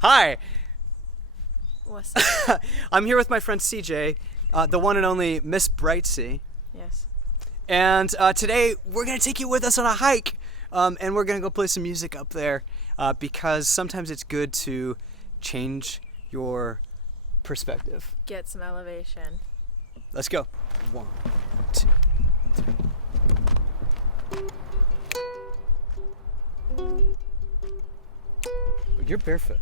Hi. What's I'm here with my friend CJ, the one and only Miss Brightsea. Yes. And today we're going to take you with us on a hike. And we're going to go play some music up there because sometimes it's good to change your perspective. Get some elevation. Let's go. 1, 2, 3. You're barefoot.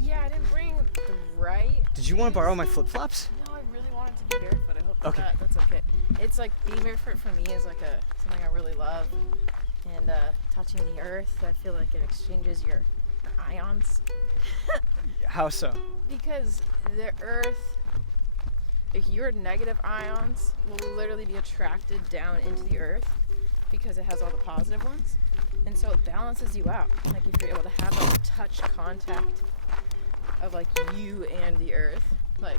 Yeah, I didn't bring the right. Did you want to borrow my flip-flops? No, I really wanted to be barefoot. I hope Okay. that's okay. It's like being barefoot for me is like something I really love, and touching the earth. I feel like it exchanges your ions. How so? Because the earth, like your negative ions, will literally be attracted down into the earth because it has all the positive ones. And so it balances you out. Like if you're able to have like a touch contact of like you and the earth, like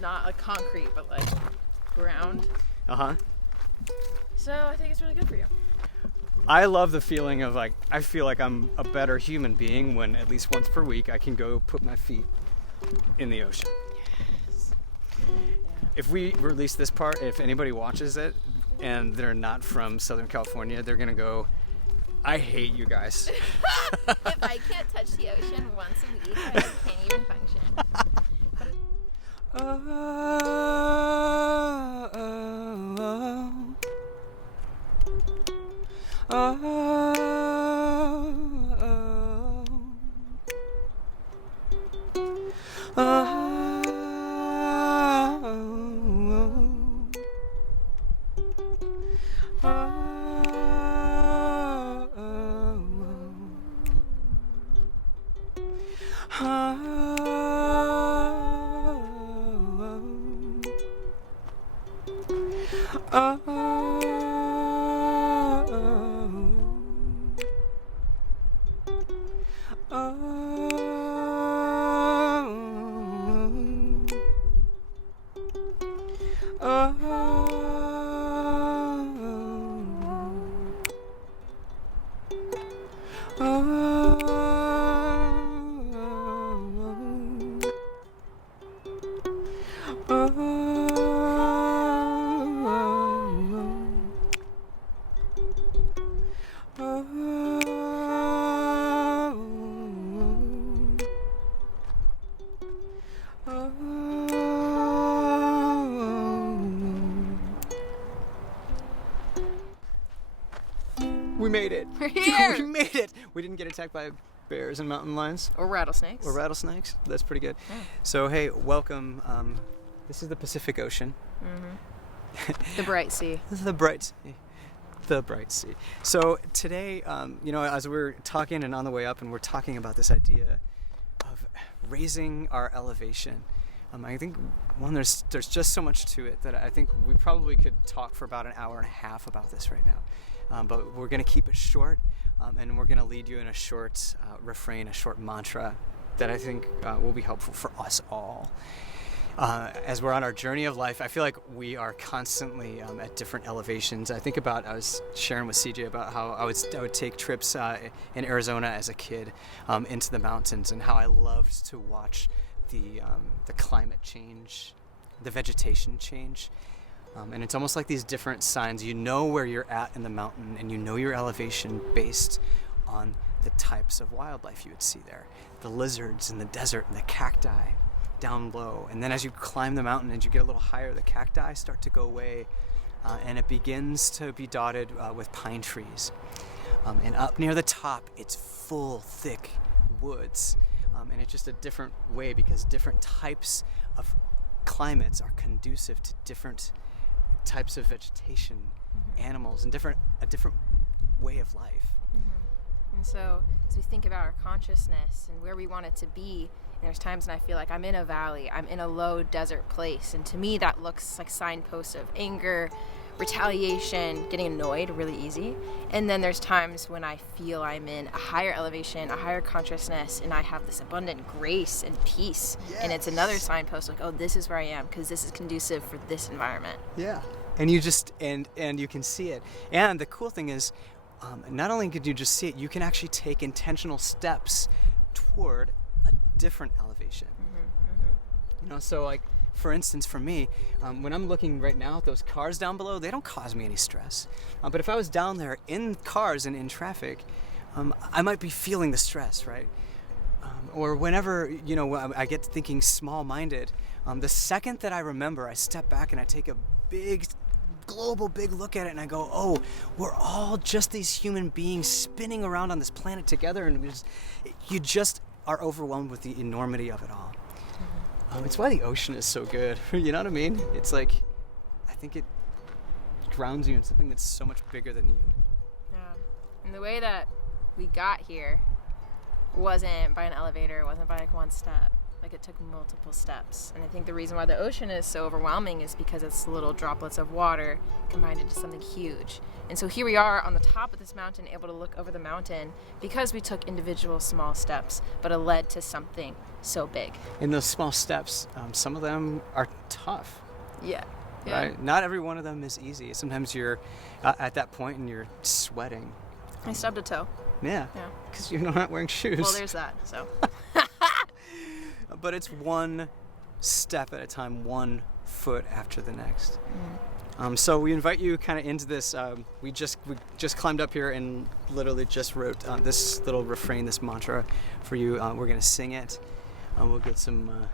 not like concrete, but like ground. Uh-huh. So I think it's really good for you. I love the feeling of like, I feel like I'm a better human being when at least once per week I can go put my feet in the ocean. Yes. Yeah. If we release this part, if anybody watches it and they're not from Southern California, they're gonna go, I hate you guys. If I can't touch the ocean once a week, I can't even function. We made it. We're here. We made it. We didn't get attacked by bears and mountain lions. Or rattlesnakes. Or rattlesnakes. That's pretty good. Yeah. So, hey, welcome. This is the Pacific Ocean. Mm-hmm. The Brightsea. This is the Brightsea. So today, as we're talking and on the way up, and we're talking about this idea of raising our elevation. I think there's just so much to it that I think we probably could talk for about an hour and a half about this right now. But we're going to keep it short, and we're going to lead you in a short refrain, a short mantra that I think will be helpful for us all. As we're on our journey of life, I feel like we are constantly at different elevations. I was sharing with CJ about how I would take trips in Arizona as a kid into the mountains, and how I loved to watch the climate change, the vegetation change. And it's almost like these different signs. You know where you're at in the mountain, and you know your elevation based on the types of wildlife you would see there. The lizards in the desert and the cacti down low. And then as you climb the mountain and you get a little higher, the cacti start to go away, and it begins to be dotted with pine trees. And up near the top, it's full, thick woods. And it's just a different way because different types of climates are conducive to different types of vegetation, animals, and a different way of life. Mm-hmm. And so as we think about our consciousness and where we want it to be, and there's times when I feel like I'm in a valley, I'm in a low desert place, and to me that looks like signposts of anger, retaliation, getting annoyed really easy. And then there's times when I feel I'm in a higher elevation, a higher consciousness, and I have this abundant grace and peace. Yes. And it's another signpost like, oh, this is where I am because this is conducive for this environment. Yeah. And you just, and you can see it. And the cool thing is, not only could you just see it, you can actually take intentional steps toward a different elevation. You know, so like, for instance, for me, when I'm looking right now at those cars down below, they don't cause me any stress. But if I was down there in cars and in traffic, I might be feeling the stress, right? Or whenever, you know, I get thinking small-minded, the second that I remember, I step back and I take a big look at it, and I go, oh, we're all just these human beings spinning around on this planet together, and you just are overwhelmed with the enormity of it all. It's why the ocean is so good. You know what I mean? It's like, I think it grounds you in something that's so much bigger than you. Yeah. And the way that we got here wasn't by an elevator, it wasn't by like one step. Like, it took multiple steps. And I think the reason why the ocean is so overwhelming is because it's little droplets of water combined into something huge. And so here we are on the top of this mountain, able to look over the mountain because we took individual small steps, but it led to something so big. And those small steps, some of them are tough. Yeah. Right? Not every one of them is easy. Sometimes you're at that point and you're sweating. I stubbed a toe. Yeah. Because you're not wearing shoes. Well, there's that, so. But it's one step at a time, one foot after the next. So we invite you kind of into this. We just climbed up here and literally just wrote this little refrain, this mantra for you. We're going to sing it. We'll get some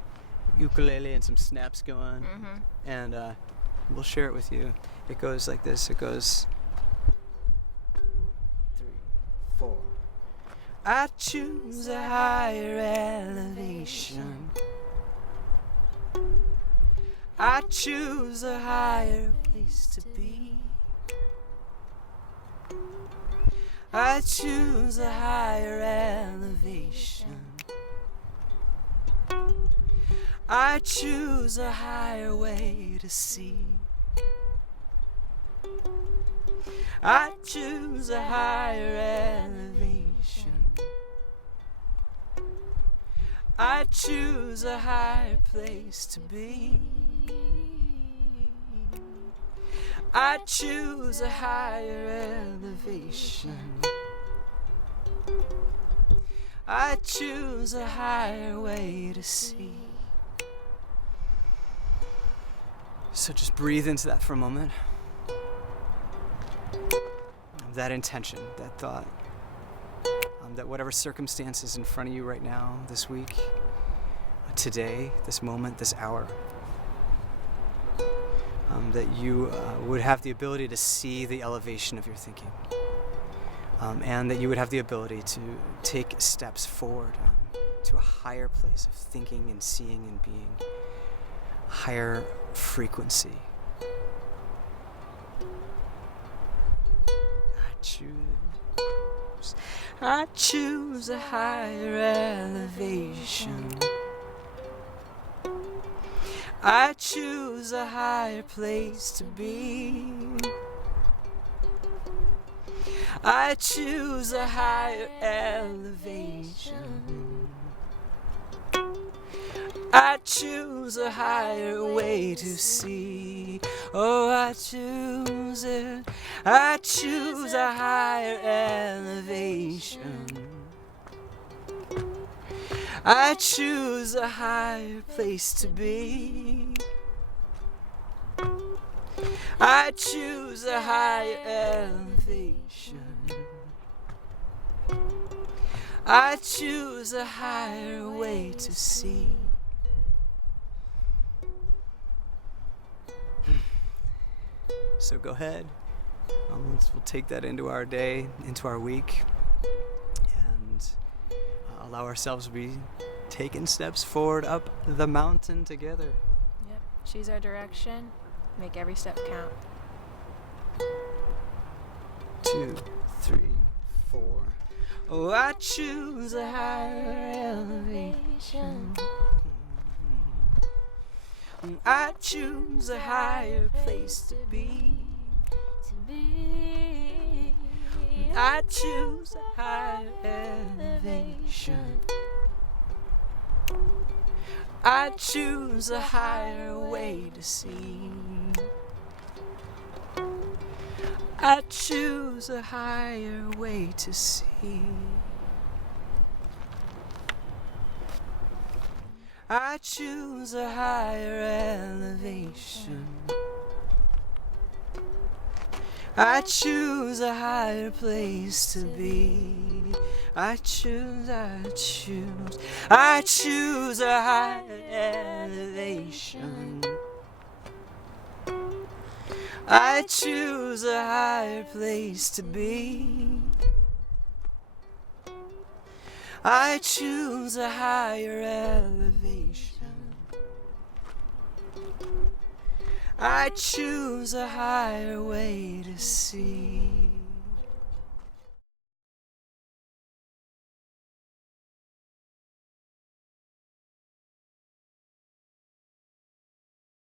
ukulele and some snaps going. And we'll share it with you. It goes like this. It goes 3, 4. I choose a higher elevation. I choose a higher place to be. I choose a higher elevation. I choose a higher way to see. I choose a higher elevation. I choose a higher place to be. I choose a higher elevation. I choose a higher way to see. So just breathe into that for a moment. That intention, that thought. That whatever circumstance is in front of you right now, this week, today, this moment, this hour, that you would have the ability to see the elevation of your thinking, and that you would have the ability to take steps forward to a higher place of thinking and seeing and being, higher frequency. I choose a higher elevation. I choose a higher place to be. I choose a higher elevation. I choose a higher way to see. Oh, I choose it. I choose a higher elevation. I choose a higher place to be. I choose a higher elevation. I choose a higher way to see. So go ahead. We'll take that into our day, into our week, and allow ourselves to be taking steps forward up the mountain together. Yep. Choose our direction. Make every step count. 2, 3, 4. Oh, I choose a higher elevation. I choose a higher place to be. I choose a higher elevation. I choose a higher way to see. I choose a higher way to see. I choose a higher elevation. I choose a higher place to be. I choose a higher elevation. I choose a higher place to be. I choose a higher elevation. I choose a higher way to see.